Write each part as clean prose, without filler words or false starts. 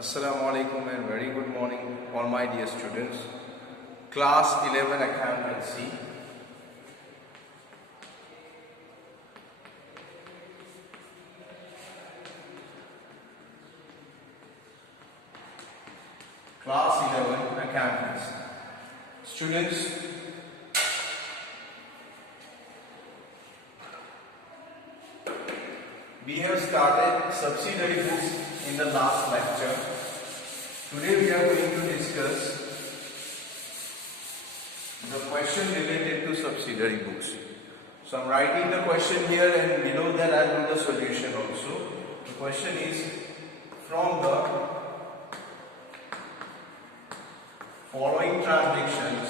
Assalamu alaikum and very good morning all my dear students. Class 11 Accountancy. Class 11 Accountancy. Students, we have started subsidiary books in the last lecture. Today we are going to discuss the question related to subsidiary books. So I am writing the question here and below that I will do the solution also. The question is, from the following transactions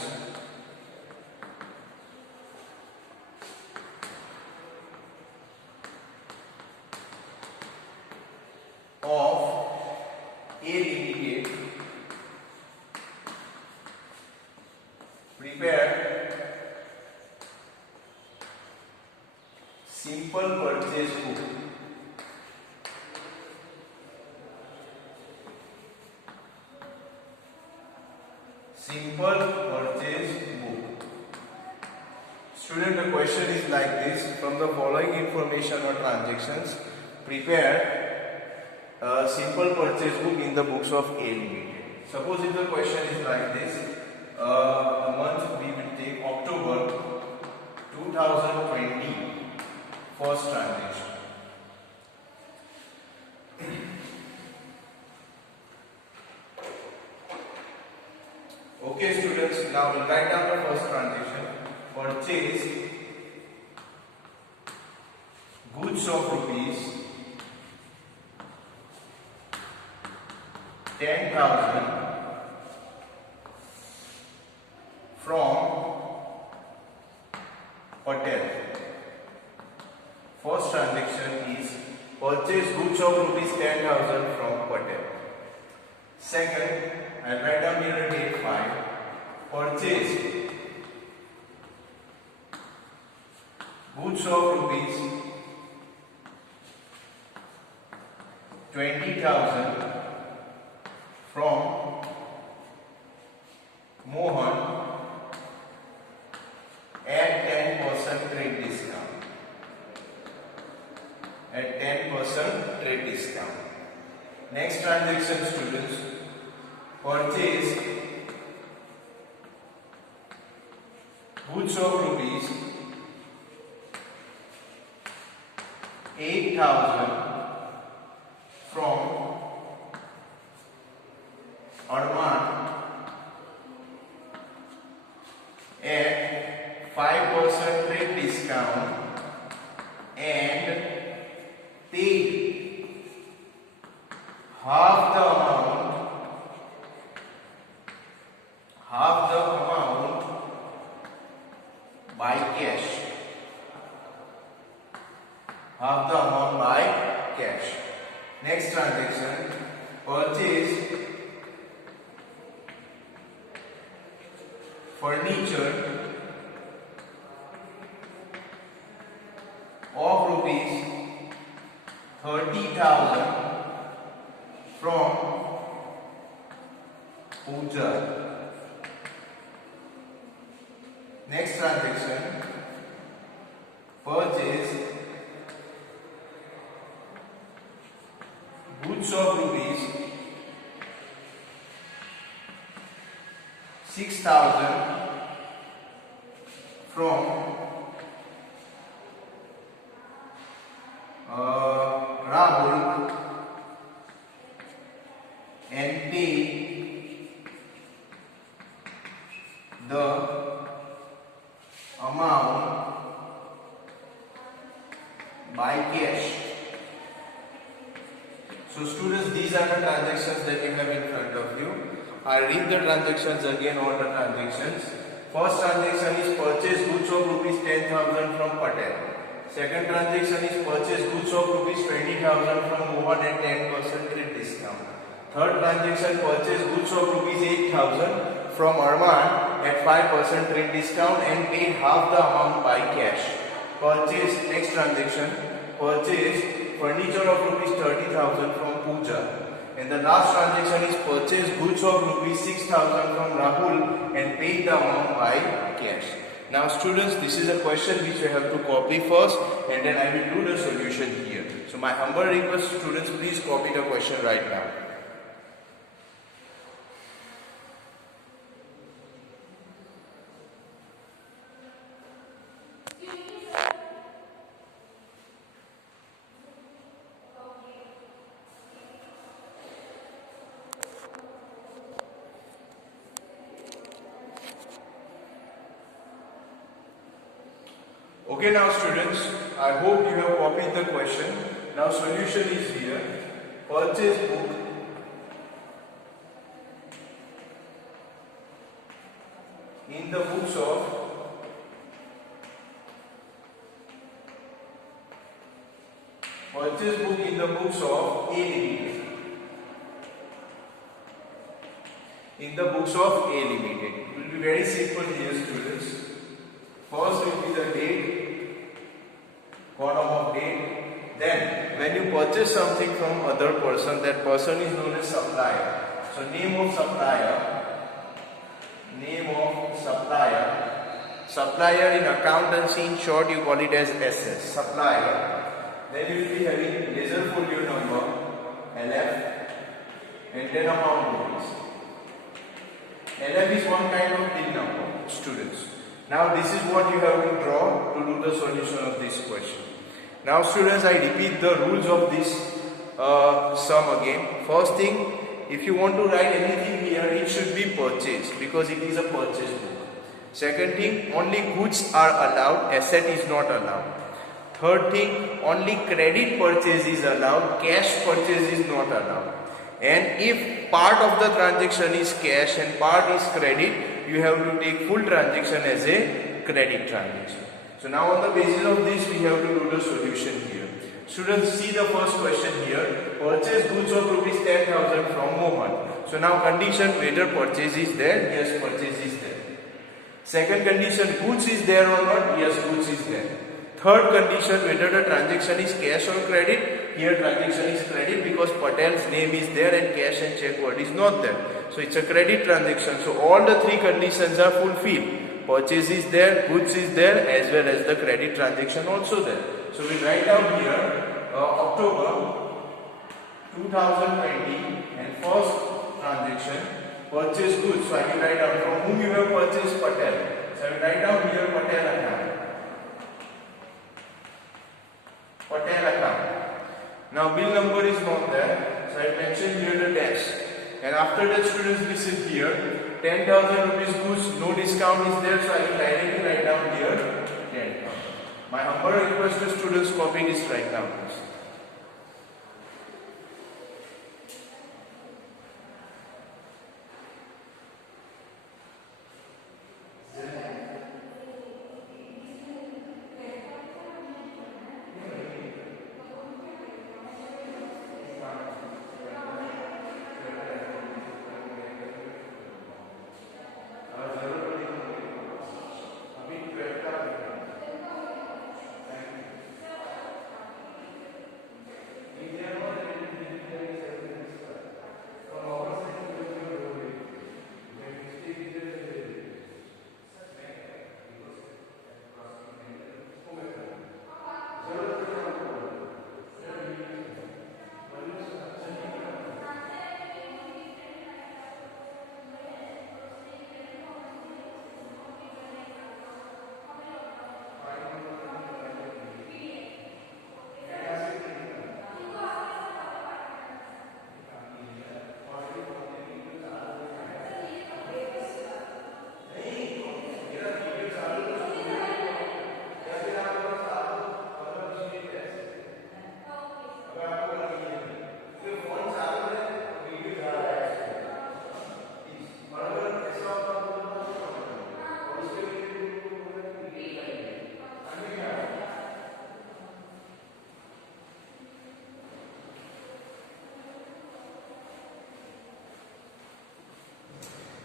of A Limited, prepare simple purchase book. Simple purchase book. Student, the question is like this: from the following information or transactions, prepare a simple purchase book in the books of A Limited. Suppose if the question is like this, the month we will take October 2020, first transaction. Okay students, now we'll write down the first transaction. Purchase goods of rupees 10,000 from Patel. First transaction is purchase goods of rupees 10,000 from Patel. Second, I write down here date 5. Purchase goods of rupees 20,000 from Mohan at 10% trade discount. At 10% trade discount. Next transaction, students, purchase goods of rupees 8,000 from Arman at 5% trade discount and paid half the amount by cash. Half the amount by cash. Next transaction, purchase furniture of rupees 30,000 from Pooja. Next transaction, purchase goods of rupees 6,000 from Rahul and pay the amount by cash. So students, these are the transactions that you have in front of you. I read the transactions again, all the transactions. First transaction is purchase goods of rupees 10,000 from Patel. Second transaction is purchase goods of rupees 20,000 from Mohan at 10% trade discount. Third transaction, purchase goods of rupees 8,000 from Arman at 5% trade discount and paid half the amount by cash. Purchase, next transaction, purchase furniture of rupees 30,000 from Pooja And the last transaction is purchase goods of rupees 6,000 from Rahul and paid the amount by cash. Now students, this is a question which you have to copy first and then I will do the solution here. So my humble request, students, please copy the question right now. Okay, now students, I hope you have copied the question. Now solution is here. Purchase book in the books of A Limited. In the books of A Limited. It will be very simple here, students. First will be the date, column of date. Then when you purchase something from other person, that person is known as supplier. So name of supplier in accountancy, in short you call it as SS, supplier. Then you will be having ledger folio number LF and then amount rupees. LF is one kind of bill number, students. Now this is what you have to draw to do the solution of this question. Now students, I repeat the rules of this sum again. First thing, if you want to write anything here, it should be purchase because it is a purchase book. Second thing, only goods are allowed, asset is not allowed. Third thing, only credit purchase is allowed, cash purchase is not allowed. And if part of the transaction is cash and part is credit, you have to take full transaction as a credit transaction. So now on the basis of this, we have to do the solution here. Students, see the first question here. Purchase goods of rupees 10,000 from Mohan. So now condition, whether purchase is there? Yes, purchase is there. Second condition, goods is there or not? Yes, goods is there. Third condition, whether the transaction is cash or credit? Here transaction is credit because Patel's name is there and cash and check word is not there. So it's a credit transaction. So all the three conditions are fulfilled. Purchase is there, goods is there, as well as the credit transaction also there. So we write down here October 2020 and first transaction, purchase goods. So I will write down from whom you have purchased Patel. So I will write down here Patel account. Now bill number is not there. So I mentioned here the tax. And after that, students, listen here. 10,000 rupees goods, no discount is there. So I will directly write down here 10,000. My humble request to students, copy this right now, please.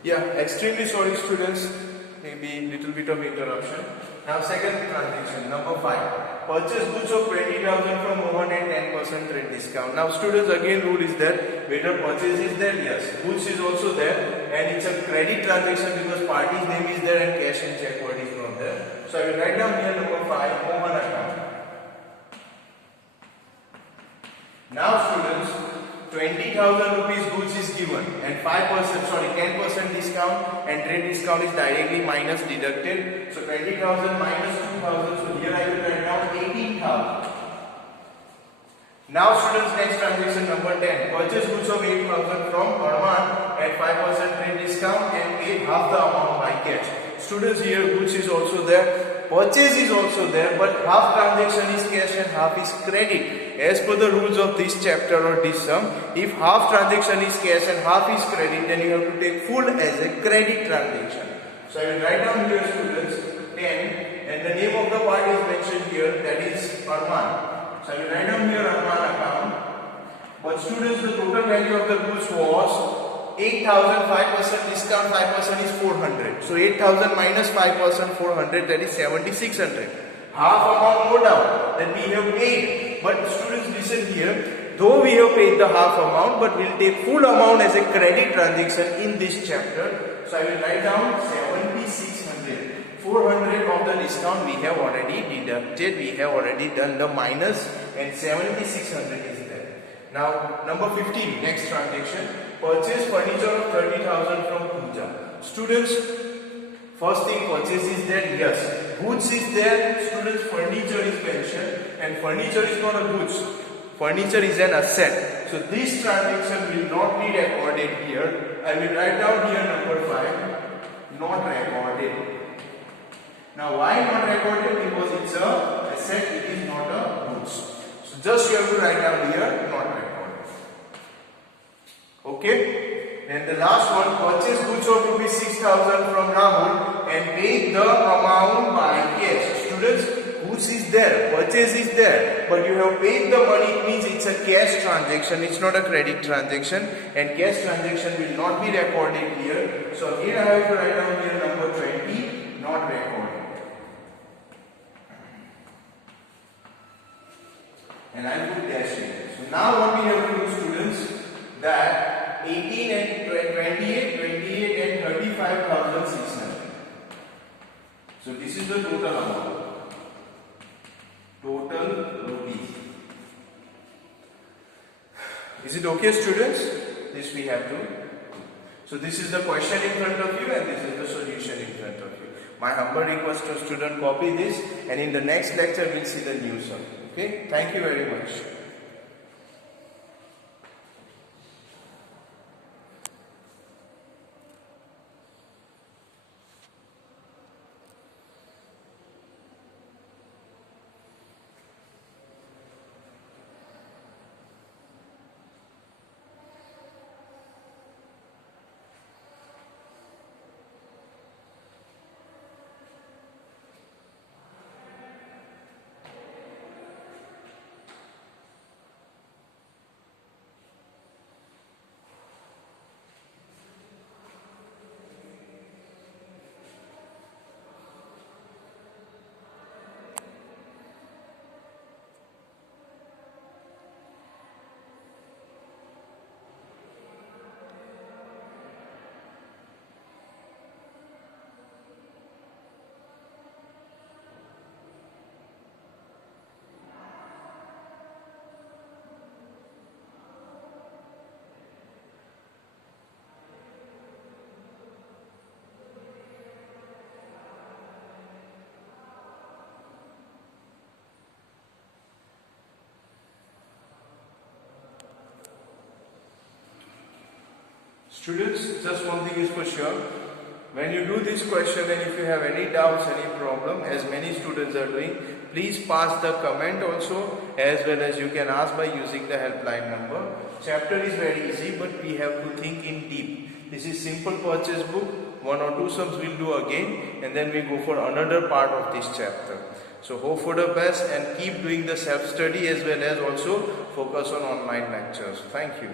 Yeah, extremely sorry students, maybe little bit of interruption. Now second transaction, number 5. purchase goods of 20,000 from Mohan and 10% trade discount. Now students, again rule is there, whether purchase is there, yes, goods is also there, and it's a credit transaction because party's name is there and cash and check word is not there. So I will write down here number 5, Mohan account. Now students, 20,000 rupees goods is given and 10% discount, and trade discount is directly minus deducted. So 20,000 minus 2,000. So here I will write down 18,000. Now students, next transaction number 10. Purchase goods of 8,000 from Arman at 5% trade discount and paid half the amount by cash. Students, here goods is also there, purchase is also there, but half transaction is cash and half is credit. As per the rules of this chapter or this sum, if half transaction is cash and half is credit, then you have to take full as a credit transaction. So I will write down here students 10, and the name of the party is mentioned here, that is Arman. So I will write down here Arman account. But students, the total value of the goods was 8,000, 5% discount, 5% is 400. So 8,000 minus 5%, 400, that is 7,600. Half amount, no doubt, that we have paid. But students, listen here, though we have paid the half amount, but we will take full amount as a credit transaction in this chapter. So I will write down 7,600. 400 of the discount we have already deducted, we have already done the minus, and 7,600 is there. Now number 15, next transaction, purchase furniture of 30,000 from Pooja. Students, first thing, purchase is there, yes. Goods is there, students, furniture is mentioned, and furniture is not a goods. Furniture is an asset. So this transaction will not be recorded here. I will write down here number 5, not recorded. Now why not recorded? Because it's a asset, it is not a goods. So just you have to write down here, not recorded. Okay? And the last one, purchase goods of rupees 6,000 from Rahul and paid the amount by cash. Students, goods is there, purchase is there, but you have paid the money, it means it's a cash transaction, it's not a credit transaction, and cash transaction will not be recorded here. So again I have to write down here number 20, not recorded. And I put dash here. So now what we have to do, students, that 18 and 28 and 35,600. So this is the total amount. Total rupees. Is it okay, students? This we have to. So this is the question in front of you and this is the solution in front of you. My humble request to student, copy this, and in the next lecture we'll see the new sum. Okay? Thank you very much. Students, just one thing is for sure, when you do this question and if you have any doubts, any problem, as many students are doing, please pass the comment also, as well as you can ask by using the helpline number. Chapter is very easy, but we have to think in deep. This is simple purchase book, 1 or 2 sums we'll do again, and then we go for another part of this chapter. So hope for the best and keep doing the self-study as well as also focus on online lectures. Thank you.